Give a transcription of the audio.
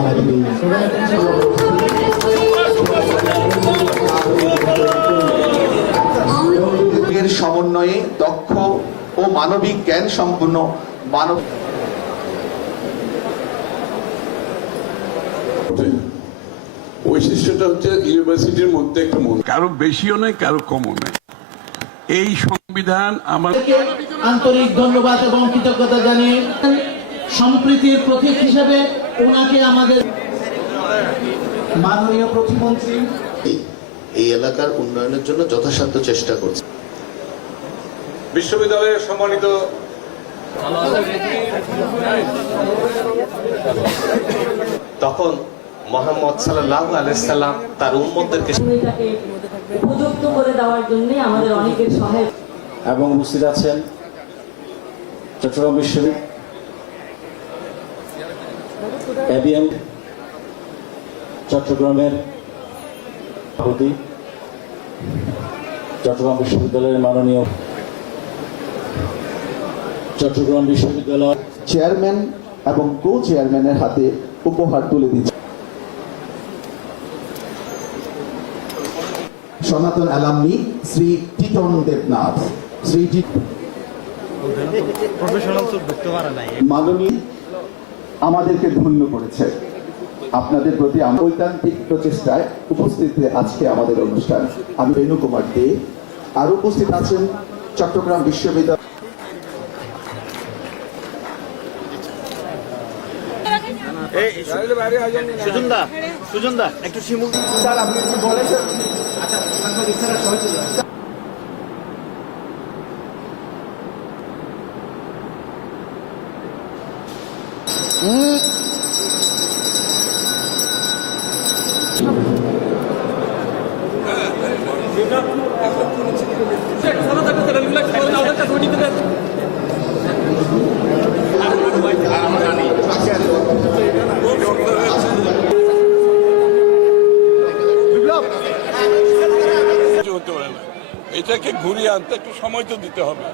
আমাদের এই এর সমন্বয়ে দক্ষ ও মানবিক জ্ঞান সম্পন্ন মানব বৈশিষ্ট্যটা হচ্ছে ইউনিভার্সিটির মধ্যে একটা কারো বেশিও নেই কারো কমও নেই। এই সংবিধান আমাদেরকে আন্তরিক ধন্যবাদ এবং কৃতজ্ঞতা জানিয়ে সম্প্রীতির প্রতীক হিসেবে ওনাকে আমাদের মাননীয় প্রতিমন্ত্রী এই এলাকার উন্নয়নের জন্য যথাসাধ্য চেষ্টা করছে। বিশ্ববিদ্যালয়ের সম্মানিত তখন মুহাম্মদ সাল্লাল্লাহু আলাইহি সাল্লাম তার উম্মতদেরকে উপযুক্ত করে দেওয়ার জন্য আমাদের অনেকের সহায়তা এবং উপস্থিত আছেন চট্টগ্রাম বিশ্ববিদ্যালয় এবিএম চট্টগ্রামের সভাপতি, চট্টগ্রাম বিশ্ববিদ্যালয়ের মাননীয় চট্টগ্রাম বিশ্ববিদ্যালয় চেয়ারম্যান এবং কো চেয়ারম্যানের হাতে উপহার তুলে দিচ্ছে। সনাতন অ্যালামনি শ্রী টিটন দেবনাথ, শ্রী মাননীয় আমাদেরকে ধন্য করেছে। আপনাদের প্রতি ঐকান্তিক প্রচেষ্টায় উপস্থিত আজকে আমাদের অনুষ্ঠান। আমি রেণু কুমার দে, আর উপস্থিত আছেন চট্টগ্রাম বিশ্ববিদ্যালয় সুজনদা একটু শিমুল স্যার আপনি একটু বলেছেন। হতে পারে না, এটাকে ঘুরিয়ে আনতে একটু সময় তো দিতে হবে।